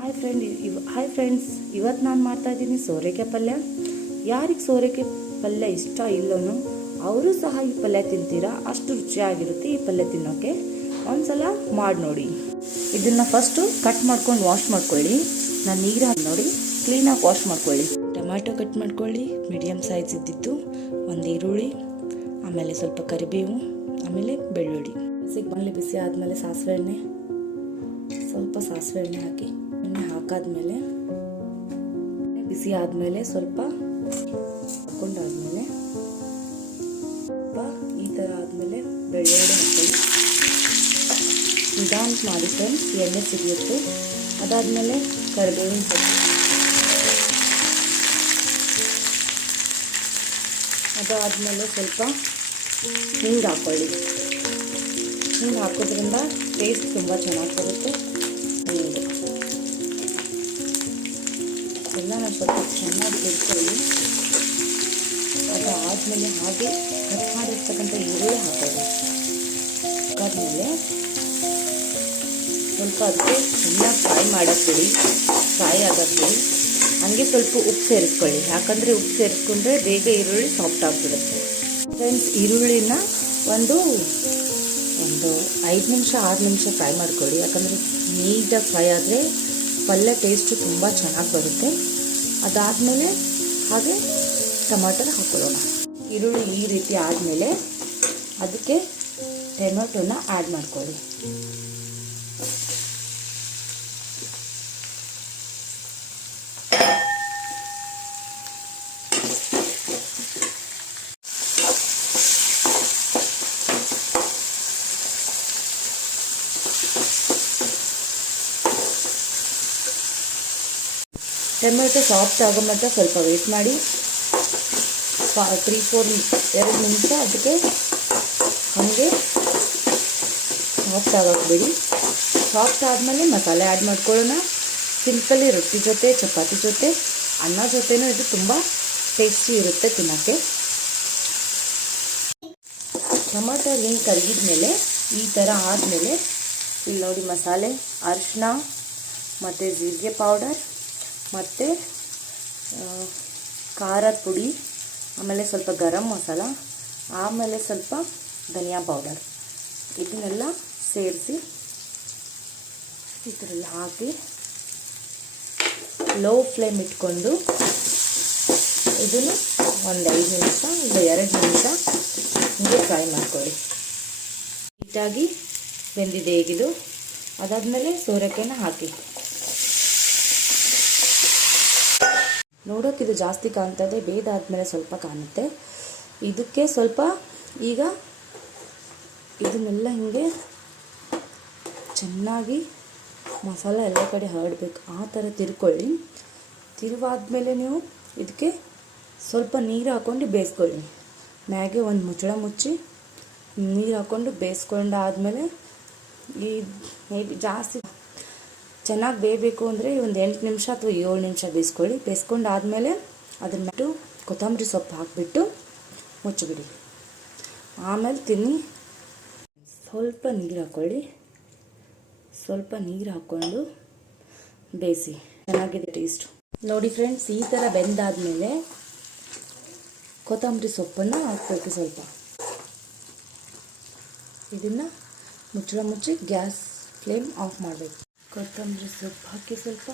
Hi friends, ಇವತ್ತು ನಾನು ಮಾಡ್ತಾ ಇದ್ದೀನಿ ಸೋರೆಕಾಯಿ ಪಲ್ಯ. ಯಾರಿಗೆ ಸೋರೆಕಾಯಿ ಪಲ್ಯ ಇಷ್ಟ ಇಲ್ಲೋನು ಅವರು ಸಹ ಈ ಪಲ್ಯ ತಿಂತೀರಾ. ಅಷ್ಟು ರುಚಿಯಾಗಿರುತ್ತೆ ಈ ಪಲ್ಯ ತಿನ್ನೋಕ್ಕೆ. ಒಂದ್ಸಲ ಮಾಡಿ ನೋಡಿ. ಇದನ್ನು ಫಸ್ಟು ಕಟ್ ಮಾಡ್ಕೊಂಡು ವಾಶ್ ಮಾಡ್ಕೊಳ್ಳಿ. ನಾನು ನೀರು ಹಾಕಿ ನೋಡಿ ಕ್ಲೀನಾಗಿ ವಾಶ್ ಮಾಡ್ಕೊಳ್ಳಿ. ಟೊಮ್ಯಾಟೊ ಕಟ್ ಮಾಡ್ಕೊಳ್ಳಿ, ಮೀಡಿಯಮ್ ಸೈಜ್ ಇದ್ದಿದ್ದು. ಒಂದು ಈರುಳ್ಳಿ, ಆಮೇಲೆ ಸ್ವಲ್ಪ ಕರಿಬೇವು, ಆಮೇಲೆ ಬೆಳ್ಳುಳ್ಳಿ. ಬಾಣಲೆ ಬಿಸಿ ಆದಮೇಲೆ ಸ್ವಲ್ಪ ಸಾಸಿವೆ ಎಣ್ಣೆ ಹಾಕಿ. ಎಣ್ಣೆ ಹಾಕಾದ್ಮೇಲೆ ಬಿಸಿ ಆದಮೇಲೆ ಸ್ವಲ್ಪ ಹಾಕೊಂಡಾದ್ಮೇಲೆ ಈ ಥರ ಆದಮೇಲೆ ಬೆಳ್ಳುಳ್ಳಿ ಹಾಕೊಳ್ಳಿ. ನಿಧಾನ ಮಾಡಿ ಫ್ರೆಂಡ್ಸ್, ಎಣ್ಣೆ ಸಿಡಿಯುತ್ತೆ. ಅದಾದಮೇಲೆ ಕರಿಬೇವಿನ ಸೊಪ್ಪು, ಅದಾದಮೇಲೆ ಸ್ವಲ್ಪ ಹಿಂಗೆ ಹಾಕೊಳ್ಳಿ. ಹಿಂಗೆ ಹಾಕೋದ್ರಿಂದ ಟೇಸ್ಟ್ ತುಂಬ ಚೆನ್ನಾಗಿ ಬರುತ್ತೆ. ಎಲ್ಲ ಸ್ವಲ್ಪ ಚೆನ್ನಾಗಿ ತಿಳ್ಕೊಳ್ಳಿ. ಅದು ಆದಮೇಲೆ ಹಾಗೆ ಕಟ್ ಮಾಡಿರ್ತಕ್ಕಂಥ ಈರುಳ್ಳಿ ಹಾಕೋದು. ಹಾಕಾದ್ಮೇಲೆ ಸ್ವಲ್ಪ ಅದಕ್ಕೆ ಚೆನ್ನಾಗಿ ಫ್ರೈ ಆಗಕ್ಕೆ ಹಾಗೆ ಸ್ವಲ್ಪ ಉಪ್ಪು ಸೇರಿಸ್ಕೊಳ್ಳಿ. ಯಾಕಂದರೆ ಉಪ್ಪು ಸೇರಿಸ್ಕೊಂಡ್ರೆ ಬೇಗ ಈರುಳ್ಳಿ ಸಾಫ್ಟ್ ಆಗಿಬಿಡುತ್ತೆ. ಫ್ರೆಂಡ್ಸ್, ಈರುಳ್ಳಿನ ಒಂದು 5 ನಿಮಿಷ 6 ನಿಮಿಷ ಫ್ರೈ ಮಾಡ್ಕೊಳ್ಳಿ. ಯಾಕಂದರೆ ನೀಟಾಗಿ ಫ್ರೈ ಆದರೆ ಪಲ್ಯ ಟೇಸ್ಟು ತುಂಬ ಚೆನ್ನಾಗಿ ಬರುತ್ತೆ. ಅದಾದಮೇಲೆ ಹಾಗೆ ಟೊಮಾಟೊ ಹಾಕೊಳ್ಳೋಣ. ಈರುಳ್ಳಿ ಈ ರೀತಿ ಆದಮೇಲೆ ಅದಕ್ಕೆ ಟೊಮೆಟೊನ ಆ್ಯಡ್ ಮಾಡ್ಕೊಳ್ಳಿ. ಟೊಮೆಟೊ ಸಾಫ್ಟ್ ಆಗೋ ಮಟ್ಟ ಸ್ವಲ್ಪ ವೇಟ್ ಮಾಡಿ. 2 ನಿಮಿಷ ಅದಕ್ಕೆ ಹಾಗೆ ಸಾಫ್ಟ್ ಆಗೋಕೆ ಬಿಡಿ. ಸಾಫ್ಟ್ ಆದಮೇಲೆ ಮಸಾಲೆ ಆ್ಯಡ್ ಮಾಡ್ಕೊಳ್ಳೋಣ. ಸಿಂಪಲಿ ರೊಟ್ಟಿ ಜೊತೆ, ಚಪಾತಿ ಜೊತೆ, ಅನ್ನ ಜೊತೆನೂ ಇದು ತುಂಬ ಟೇಸ್ಟಿ ಇರುತ್ತೆ ತಿನ್ನೋಕ್ಕೆ. ಟೊಮಾಟೊ ಹಿಂಗೆ ಕರಗಿದ್ಮೇಲೆ ಈ ಥರ ಆದಮೇಲೆ ಇಲ್ಲಿ ನೋಡಿ ಮಸಾಲೆ, ಅರಿಶಿನ ಮತ್ತು ಜೀರಿಗೆ ಪೌಡರ್ ಮತ್ತು ಖಾರದ ಪುಡಿ, ಆಮೇಲೆ ಸ್ವಲ್ಪ ಗರಂ ಮಸಾಲ, ಆಮೇಲೆ ಸ್ವಲ್ಪ ಧನಿಯಾ ಪೌಡರ್, ಇದನ್ನೆಲ್ಲ ಸೇರಿಸಿ ಇದರಲ್ಲಿ ಹಾಕಿ ಲೋ ಫ್ಲೇಮ್ ಇಟ್ಕೊಂಡು ಇದನ್ನು ಒಂದು 5 ನಿಮಿಷ ಇಲ್ಲ 2 ನಿಮಿಷ ಹಿಂಗೆ ಫ್ರೈ ಮಾಡ್ಕೊಳ್ಳಿ. ನೀಟಾಗಿ ಬೆಂದಿದೆ ಈಗಿದು. ಅದಾದಮೇಲೆ ಸೋರೆಕಾಯಿನ ಹಾಕಿ. ನೋಡೋಕ್ಕಿದು ಜಾಸ್ತಿ ಕಾಣ್ತದೆ, ಬೇಯ್ದಾದ್ಮೇಲೆ ಸ್ವಲ್ಪ ಕಾಣುತ್ತೆ. ಇದಕ್ಕೆ ಸ್ವಲ್ಪ ಈಗ ಇದನ್ನೆಲ್ಲ ಹಿಂಗೆ ಚೆನ್ನಾಗಿ ಮಸಾಲ ಎಲ್ಲ ಕಡೆ ಹರಡಬೇಕು. ಆ ಥರ ತಿರ್ಕೊಳ್ಳಿ. ತಿರುವಾದ್ಮೇಲೆ ನೀವು ಇದಕ್ಕೆ ಸ್ವಲ್ಪ ನೀರು ಹಾಕ್ಕೊಂಡು ಬೇಯಿಸ್ಕೊಳ್ಳಿ. ಮ್ಯಾಗೆ ಒಂದು ಮುಚ್ಚಳ ಮುಚ್ಚಿ ನೀರು ಹಾಕ್ಕೊಂಡು ಬೇಯಿಸ್ಕೊಂಡಾದ್ಮೇಲೆ ಜಾಸ್ತಿ ಚೆನ್ನಾಗಿ ಬೇಯಬೇಕು ಅಂದರೆ ಒಂದು 8 ನಿಮಿಷ ಅಥವಾ 7 ನಿಮಿಷ ಬೇಯಿಸ್ಕೊಳ್ಳಿ. ಬೇಯಿಸ್ಕೊಂಡಾದ್ಮೇಲೆ ಅದನ್ನು ಕೊತ್ತಂಬರಿ ಸೊಪ್ಪು ಹಾಕಿಬಿಟ್ಟು ಮುಚ್ಚಿಬಿಡಿ. ಆಮೇಲೆ ತಿನ್ನಿ. ಸ್ವಲ್ಪ ನೀರು ಹಾಕ್ಕೊಳ್ಳಿ. ಸ್ವಲ್ಪ ನೀರು ಹಾಕ್ಕೊಂಡು ಬೇಯಿಸಿ. ಚೆನ್ನಾಗಿದೆ ಟೇಸ್ಟು. ನೋಡಿ ಫ್ರೆಂಡ್ಸ್, ಈ ಥರ ಬೆಂದಾದಮೇಲೆ ಕೊತ್ತಂಬರಿ ಸೊಪ್ಪನ್ನು ಹಾಕಬೇಕು. ಸ್ವಲ್ಪ ಇದನ್ನು ಮುಚ್ಚಳ ಮುಚ್ಚಿ ಗ್ಯಾಸ್ ಫ್ಲೇಮ್ ಆಫ್ ಮಾಡಬೇಕು. ಕೊತ್ತಂಬರಿ ಸೊಪ್ಪು ಹಾಕಿ ಸ್ವಲ್ಪ